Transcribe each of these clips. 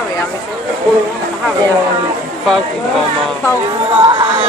Harrier, is it? Harrier. Vulcan bomber.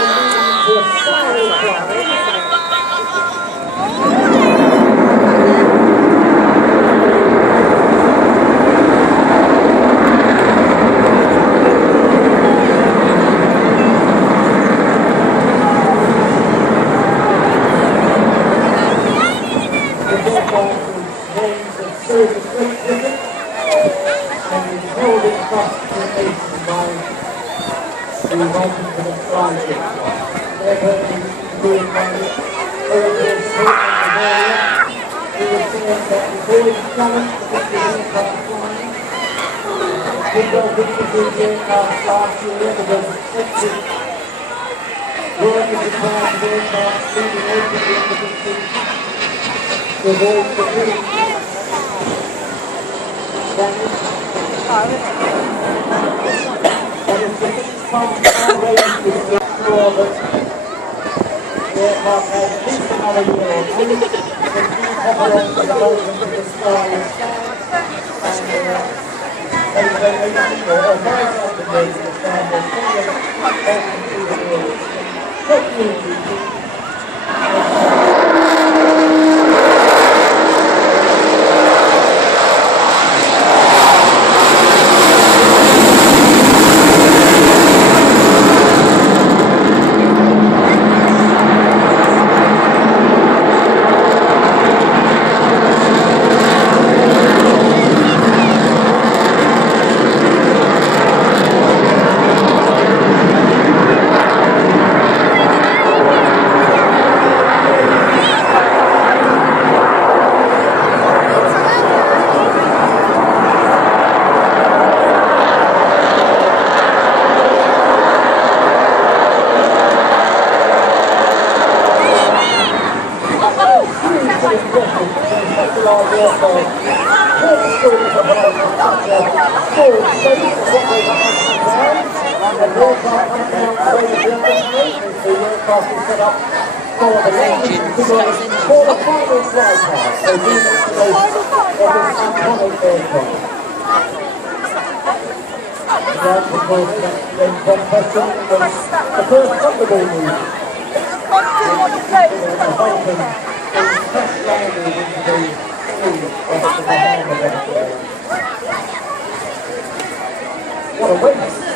What a waste!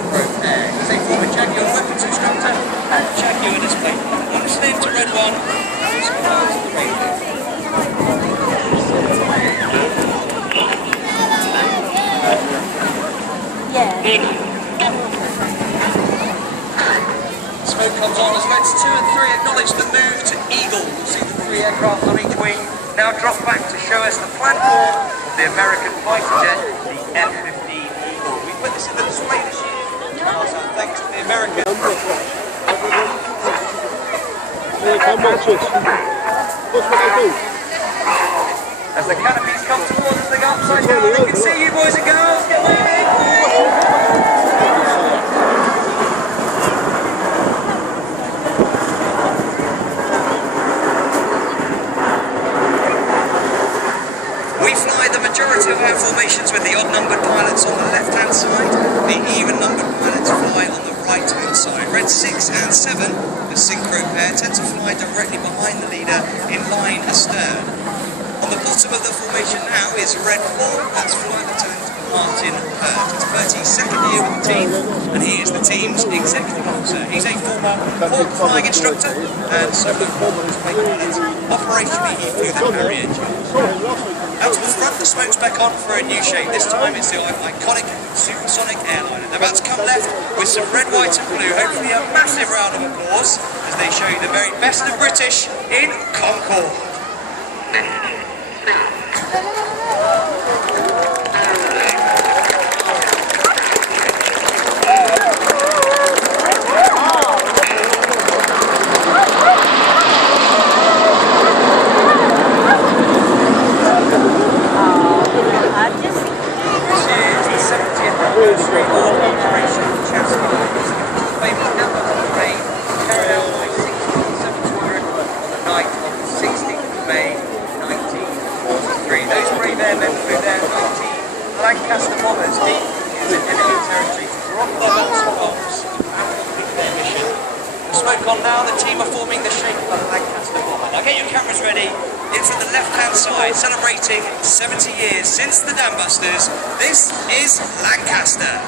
Synchro pair. He's a former champion comes on as Reds 2 and 3 acknowledge the move to Eagle. We'll see the 3 aircraft on each wing now drop back to show us the planned form of the American fighter jet, the F-15 Eagle. We put this in the display this year, also thanks to the American. As the canopies come towards us, they go upside down. They can see you, boys and girls. Get waving! We fly the majority of our formations with the odd-numbered pilots on the left-hand side. The even-numbered pilots fly on the right-hand side. Red 6 and 7, the synchro pair, tend to fly directly behind the leader in line astern. On the bottom of the formation now is Red 4, that's Flight Lieutenant Martin Hurt. His 32nd year with the team, and he is the team's executive officer. He's a former Hawk flying instructor and solo pilot. Operationally, he flew the Harry engine. Out to the front, the smoke's back on for a new shape. This time it's the iconic supersonic airliner. They're about to come left with some red, white and blue. Hopefully a massive round of applause as they show you the very best of British in Concorde. Lancaster bombers deep into enemy territory to drop their Vulcan bombs and complete their mission. The smoke on now, the team are forming the shape of a Lancaster bomber. Now get your cameras ready. In from the left-hand side, celebrating 70 years since the Dam Busters, this is Lancaster.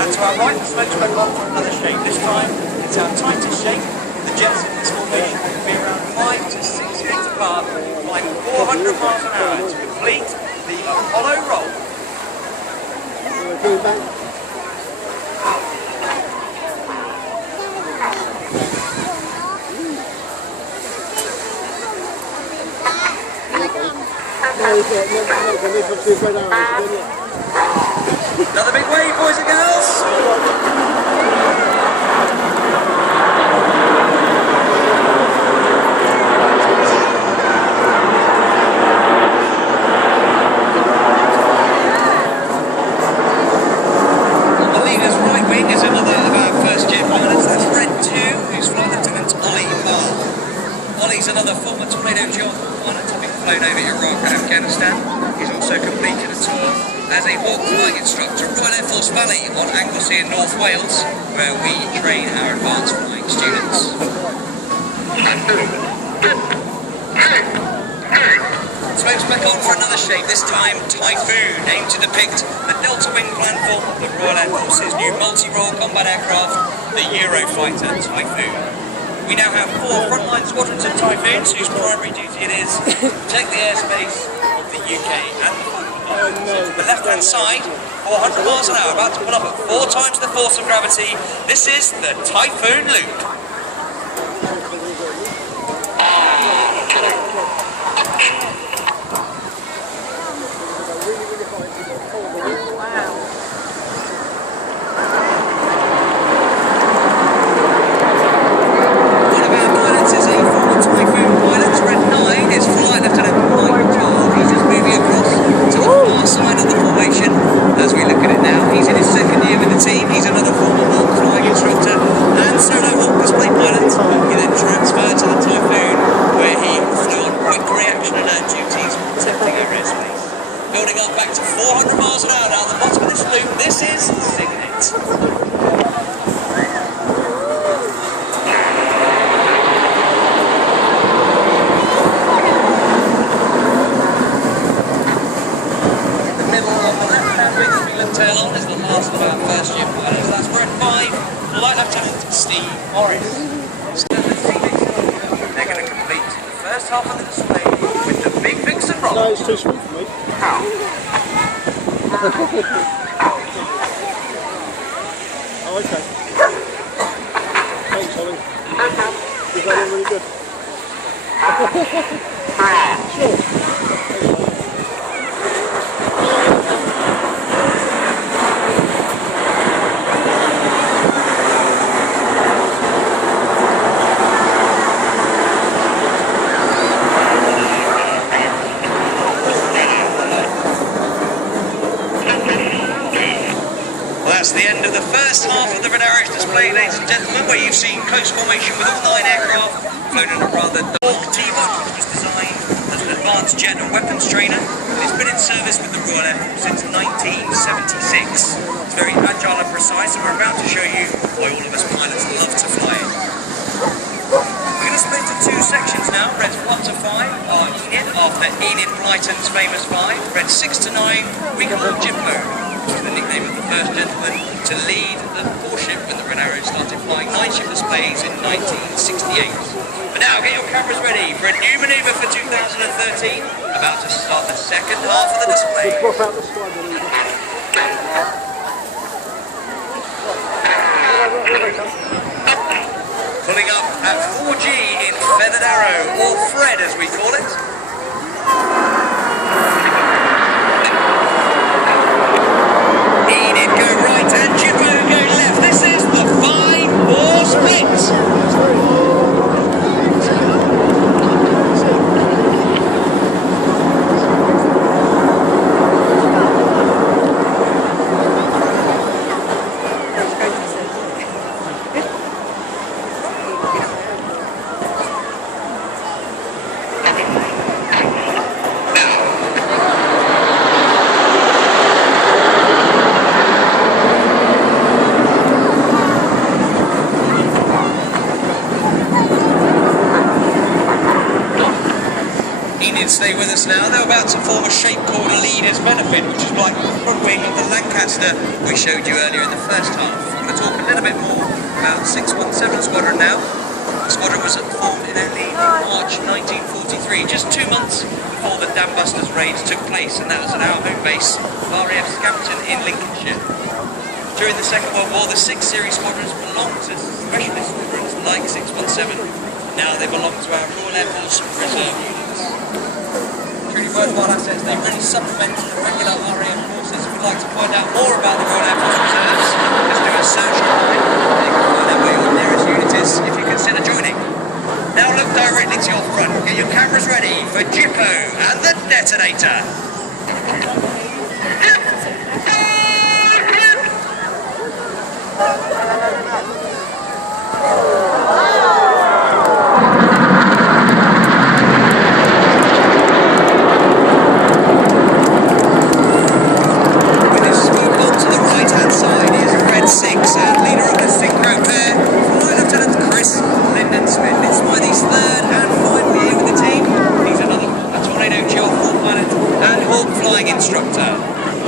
And to our right, the smoke's back on for another shape. This time, it's our tightest shape. The jets in this formation will be around 5 to 6 feet apart, flying 400 miles an hour to complete the Apollo roll. Another big wave, boys and girls. On the leader's right wing is another of our first-year pilots. That's Red 2, who's Flight Lieutenant Ollie Barr. Ollie's another former Tornado Job pilot, having flown over Iraq and Afghanistan. He's also completed a tour as a Hawk flying instructor at Royal Air Force Valley on Anglesey in North Wales, where we train our advanced flying students. Smoke's back on for another shape, this time Typhoon, aimed to depict the Delta Wing platform of the Royal Air Force's new multi-role combat aircraft, the Eurofighter Typhoon. We now have 4 frontline squadrons of Typhoons whose primary duty it is to protect the airspace of the UK and the So to the left-hand side, 400 miles an hour, about to pull up at 4 times the force of gravity. This is the Typhoon Loop. One of our pilots is a former Typhoon pilot. Red 9 is Flight Lieutenant Martin. He's just moving across to the far side of the formation as we look at it now. He's in his 2nd year with the team. He's another former Hawk flying instructor and solo Hawk display pilot. He then transferred to the Typhoon, where he flew on quick reaction alert duties attempting our airspace. Building up back to 400 miles an hour now, the bottom of this loop. This is Signet. Tail on is the last of our first year pilots. That's for at 5, Flight Lieutenant Steve Morris. They're going to complete the first half of the display with the big Vixen roll. No, it's too small for me. Oh, okay. Thanks, Ollie. Is that all really good? Sure. That's the end of the first half of the Red Arrows display, ladies and gentlemen, where you've seen close formation with all 9 aircraft flown in a rather dark T1, which was designed as an advanced jet and weapons trainer. It's been in service with the Royal Air Force since 1976. It's very agile and precise, and we're about to show you why all of us pilots love to fly it. We're going to split into 2 sections now. Reds 1 to 5 are Enid, after Enid Blyton's famous 5. Reds 6 to 9 we call Jimbo, which was the nickname of the first gentleman to lead the warship when the Red Arrows started flying night shift displays in 1968. But now get your cameras ready for a new manoeuvre for 2013, about to start the second half of the display. Drop out the sky, Pulling up at 4G in Feathered Arrow, or Fred as we call it. Enid go right and Jimbo go left. This is the 5-4 split. Stay with us now. They're about to form a shape called a leader's benefit, which is like the front wing of the Lancaster we showed you earlier in the first half. I'm going to talk a little bit more about 617 Squadron now. The squadron was formed in only March 1943, just 2 months before the Dam Busters raids took place, and that was at our home base, RAF Scampton in Lincolnshire. During the Second World War, the 6 series squadrons belonged to specialist squadrons like 617. Now they belong to our Royal Air Force Reserve units. Truly worthwhile assets, they really supplement the regular RAF forces. If you'd like to find out more about the Royal Air Force Reserves, just do a search online. You can find out where your nearest unit is if you consider joining. Now look directly to your front. Get your cameras ready for Jippo and the detonator. Instructor.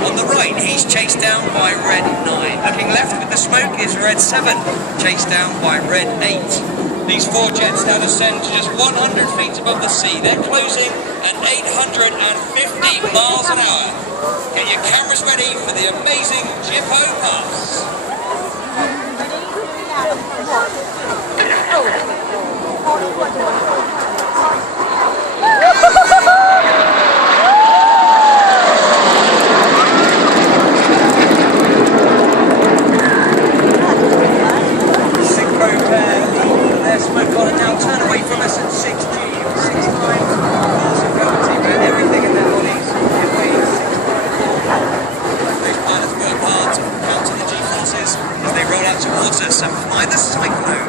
On the right, he's chased down by Red 9. Looking left with the smoke is Red 7, chased down by Red 8. These 4 jets now descend to just 100 feet above the sea. They're closing at 850 miles an hour. Get your cameras ready for the amazing Jippo pass. Towards us and fly the Cyclone.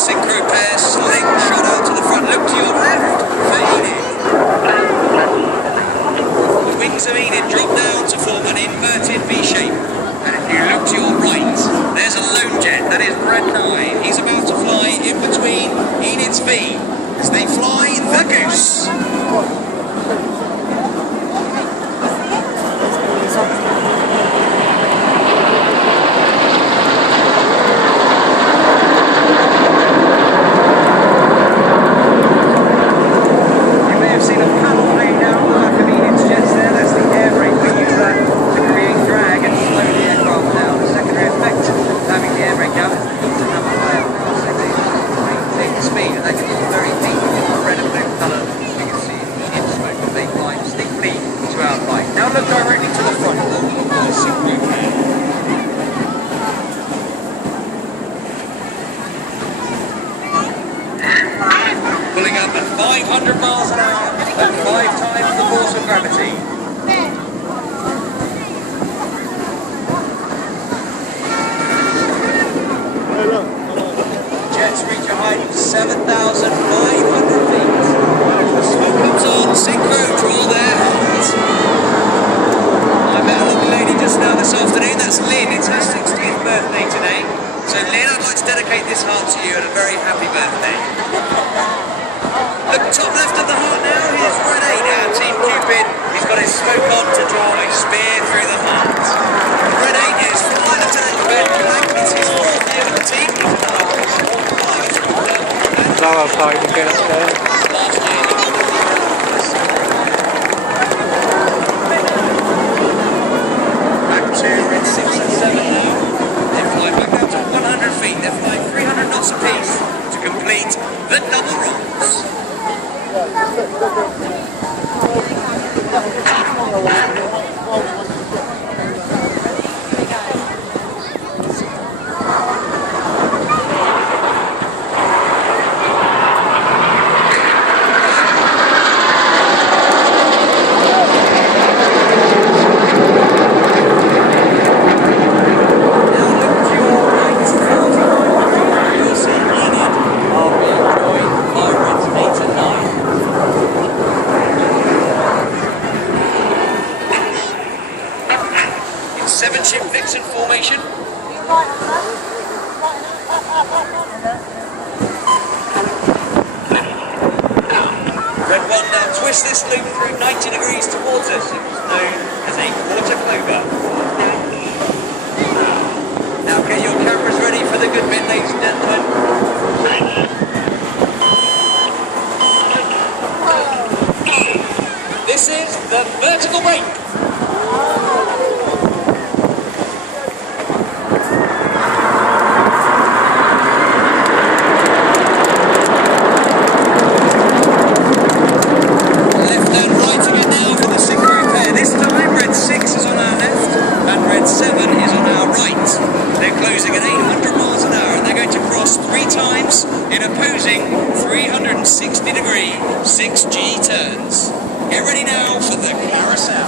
synchro pair slingshot out to the front. Look to your left for Enid. The wings of Enid drop down to form an inverted V shape. And if you look to your right, there's a lone jet. That is Red 9. He's about to fly in between Enid's V as they fly the Goose. Pulling up at 500 miles an hour at 5 times the force of gravity. Jets reach a height of 7,500 feet. The smoke comes on, synchro, draw their hearts. I met a lovely lady just now this afternoon, that's Lynn. It's her 60th birthday today. So Lynn, I'd like to dedicate this heart to you and a very happy birthday. Look top left of the heart now, here's Red 8 now, Team Cupid. He's got his smoke on to draw a spear through the heart. Red 8 is Flight Lieutenant Ben Blank, it's his 4th year with the team. Now I'll try to get us there. Back to Red 6 and 7 now. They fly back out to 100 feet, they're flying 300 knots apiece to complete the double rolls. Seven-ship Vixen formation. Red 1 now twist this loop through 90 degrees towards us. It was known as a quarter clover. Now get your cameras ready for the good bit, ladies and gentlemen. This is the vertical brake. In opposing 360-degree 6G turns. Get ready now for the carousel.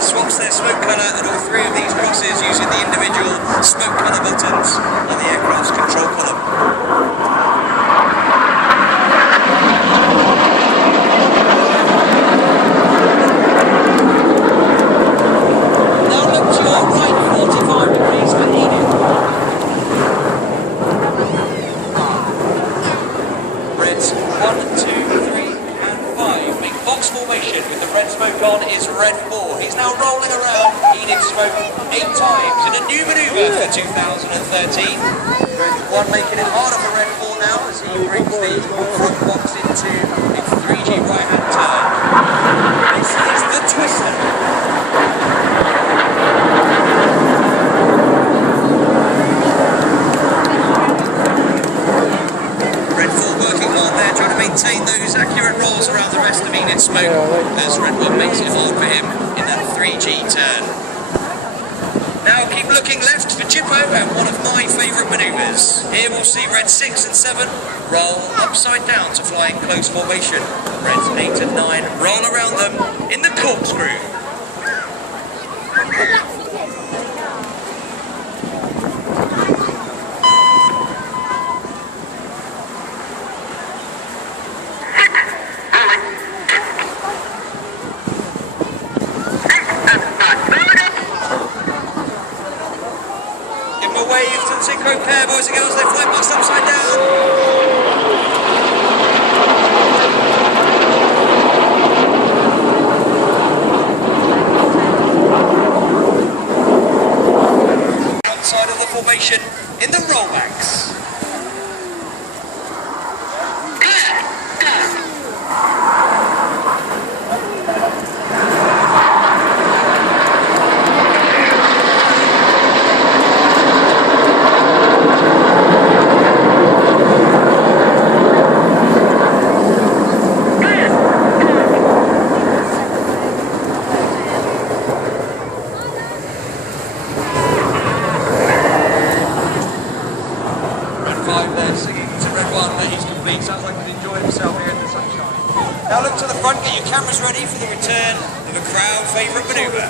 Swaps their smoke colour and all 3 of these crosses using the individual smoke colour buttons on the aircraft's control column. Now look to your right, 45 degrees for Enid. Reds 1, 2, 3 and 5 make box formation with the red smoke on is Red 4. He's now rolling around Enid smoke 8 times in a new manoeuvre for 2013. Red 1 making it harder for Red 4 now as he brings the front box into a 3G right-hand turn. This is the twister. Red 4 working hard there, trying to maintain those accurate rolls around the rest of Enid smoke. as Red 1 makes it hard for him in that 3G turn. Now keep looking left for Jippo and one of my favourite manoeuvres. Here we'll see Red 6 and 7 roll upside down to fly in close formation. Reds 8 and 9 roll around them in the corkscrew. Wave to the synchro pair, boys and girls, they fly past upside down. Outside of the formation in the rollbacks. There singing to Red 1 that he's complete. Sounds like he's enjoying himself here in the sunshine. Now look to the front, get your cameras ready for the return of a crowd favourite manoeuvre.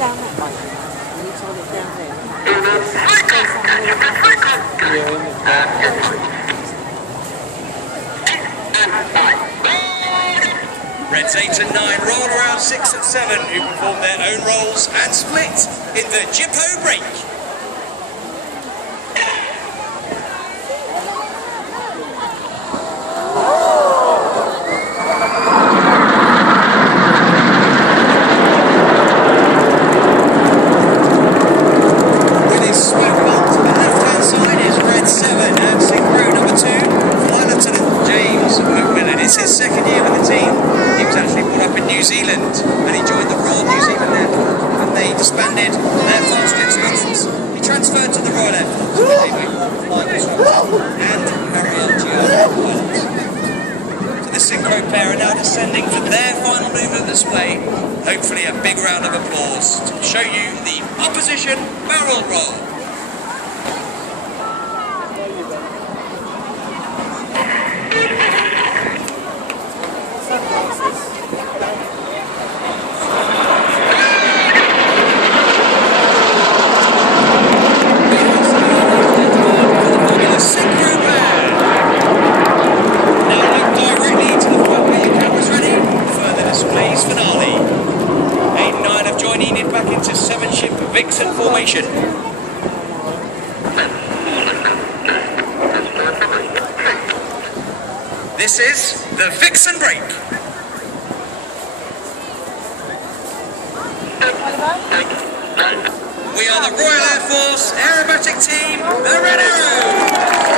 Reds 8 and 9 roll around 6 and 7 who perform their own rolls and split in the Jippo break. His second year with the team. He was actually brought up in New Zealand and he joined the Royal New Zealand Air Force and they disbanded their fast jet squadrons. He transferred to the Royal Air Force where they went flying instructor and parallel pilots. So the synchro pair are now descending for their final manoeuvre display. Hopefully a big round of applause to show you the opposition barrel roll. Back into 7-ship Vixen formation. This is the Vixen break. We are the Royal Air Force Aerobatic Team, the Red Arrows.